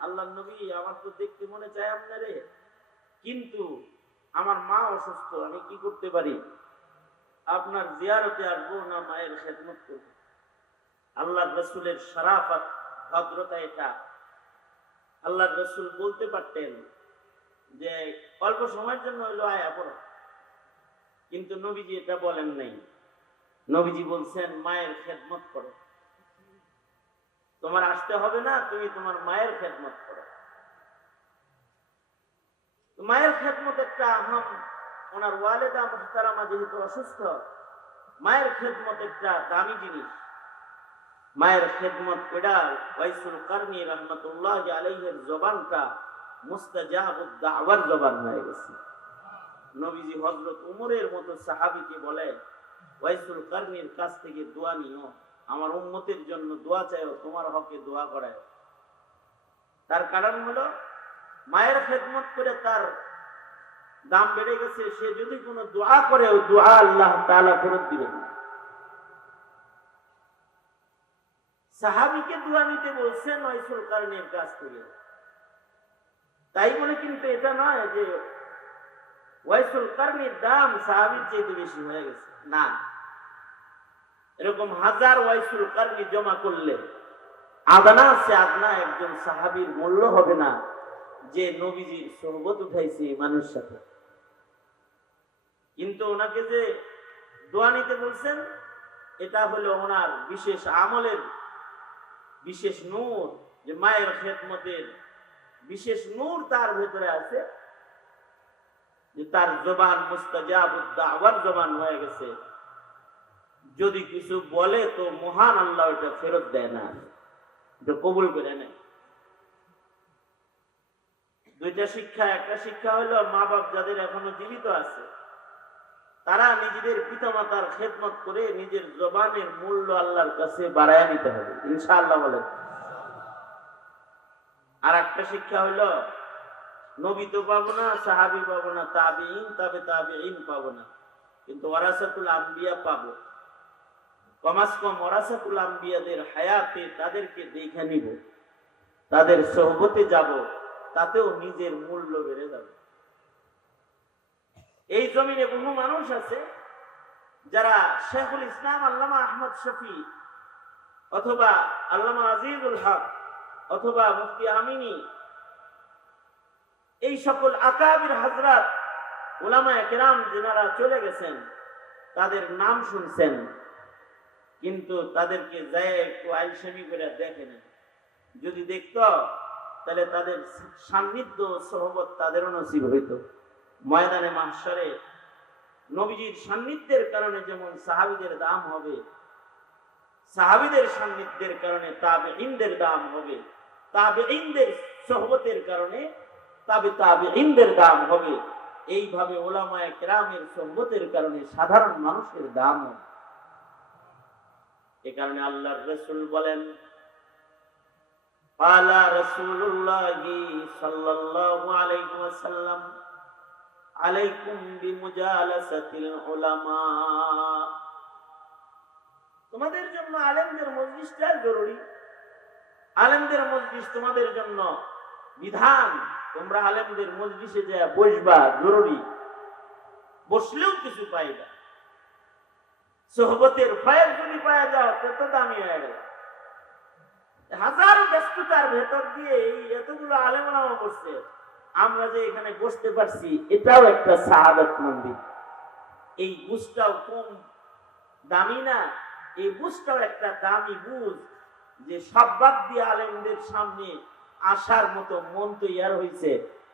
আল্লাহ নবী, আমার তো দেখতে মনে চায় আপনারে। কিন্তু আমার মা অসুস্থ, আমি কি করতে পারি? আপনার জিয়ারতে আসব না, মায়ের খেদমত করব। আল্লাহ রসুলের সারাফাত ভদ্রতা এটা। আল্লাহ রসুল বলতে পারতেন যে অল্প সময়ের জন্য হইল আয়া পড়ো। কিন্তু নবীজি এটা বলেন নাই। নবীজি বলছেন, মায়ের খেদমত করো। তোমার আসতে হবে না, তুমি তোমার মায়ের খেদমত করো। মায়ের খেদমত একটা আহম। ওনার ওয়ালেদা মুহতারামা যেহেতু অসুস্থ, মায়ের খেদমত একটা দামি জিনিস। মায়ের খেদমত এটা ওয়াইসুল কারনি রহমতুল্লাহ আলাইহের জবানটা জবান হয়ে গেছে। নবীজি হজরত উমরের মতো সাহাবিকে বলে ওয়াইসুল কারনির কাছ থেকে দোয়া নিও, আমার উম্মতের জন্য দোয়া চাইও, তোমার হকে দোয়া করায়। তার কারণ হলো, মায়ের খেদমত করে তার দাম বেড়ে গেছে, সে যদি কোনো দোয়া করে ওই দোয়া আল্লাহ তাআলা ফেরত দিবেন না। সাহাবিকে দোয়া নিতে বলছেন ওয়াইসুল কারনির কাছ থেকে। তাই বলে কিন্তু এটা নয় যে ওয়াইসুল কারনির দাম সাহাবির চাইতে বেশি হয়ে গেছে। না। এরকম হাজার ওয়াইসুল কারনি জমা করলে আদানা সে আদনা একজন সাহাবীর মূল্য হবে না যে নবীজির সোহবত উঠাইছে মানুষ সাথে। কিন্তু ওনাকে যে দোয়া নিতে বলছেন, এটা হলো ওনার বিশেষ আমলের বিশেষ নূর যে মায়ের খেদমতের বিশেষ নূর তার ভেতরে আছে যে তার জবান মুস্তাজাবুদ্দাওয়ার জবান হয়ে গেছে। যদি কিছু বলে তো মহান আল্লাহ এটা ফেরত দেয় না। এটা কবুল করে নেয়। দুইটা শিক্ষা, একটা শিক্ষা হলো মা বাপ যাদের এখনও জীবিত আছে, তারা নিজেদের পিতা পিতামাতার খেদমত করে নিজের জবানের মূল্য আল্লাহর কাছে বাড়ায় নিতে হবে। ইনশাআল্লাহ বলেন। আর একটা শিক্ষা হইল, নবী তো পাবো না, সাহাবি পাবো না তাবিইন তবে তাবিইন পাবো না। কিন্তু ওয়ারাসাতুল আম্বিয়া পাবো। কমাস কম ওরাসাতুল আম্বিয়াদের হায়াতে তাদেরকে দেখে নিব। তাদের সহবতে যাব, তাতেও নিজের মূল্য বেড়ে যাবে। এই জমিনে বহু মানুষ আছে, যারা শেখুল ইসলাম আল্লামা আহমদ শফি অথবা আল্লামা আজিজুল হক অথবা মুফতি আমিনী। এই সকল আকাবির হাজরাত ওলামা একরাম যেনারা চলে গেছেন, তাদের নাম শুনছেন, কিন্তু তাদেরকে যায় একটু করে দেখে নেন। যদি দেখত, তাহলে তাদের সান্নিধ্য সহবত তাদেরও নসিব হইত। ময়দানে মাহসরে নবীজির সান্নিধ্যের কারণে যেমন সাহাবিদের দাম হবে, সাহাবিদের সান্নিধ্যের কারণে তাবে ইন্দের দাম হবে তাবে ইন্দের সহবতের কারণে তবে তাবে দাম হবে। এইভাবে ওলামায় কেরামের সহবতের কারণে সাধারণ মানুষের দাম এ কারণে আল্লাহর রসুল বলেন, আলা রসুল্লাহ সাল্লাল্লাহু আলাইহি ওয়াসাল্লাম আলাইকুম বিমুজালাসাতিল উলামা। তোমাদের জন্য আলেমদের মজলিসটা জরুরি। আলেমদের মজলিস তোমাদের জন্য বিধান। তোমরা আলেমদের মজলিসে যা বসবা, জরুরি। বসলেও কিছু পাইবা। সোহবতের ফায়ের যদি পাওয়া যাও তত দামি হয়ে গেল। হাজারো ব্যস্ততার ভেতর দিয়ে এই এতগুলো আলেমনামা বসছে। আমরা যে এখানে বসতে পারছি, এটাও একটা শাহাদত মন্দির। এই বুঝটাও কম দামি না, এই বুঝটাও একটা দামি বুঝ। যে সব বাদ দিয়ে আলেমদের সামনে আসার মতো মন তৈয়ার হয়েছে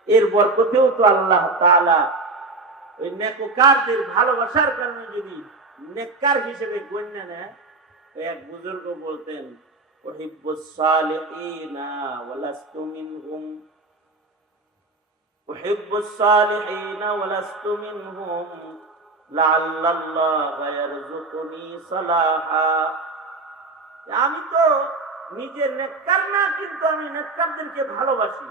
এর বরকতেও তো আল্লাহ তাআলা ওই নেককারদের ভালোবাসার কারণে যদি নেককার হিসেবে গণ্য নেয় এক বুজুর্গ বলতেন সালাহা। আমি তো নিজের নেককার না কিন্তু আমি নেককারদেরকে ভালোবাসি।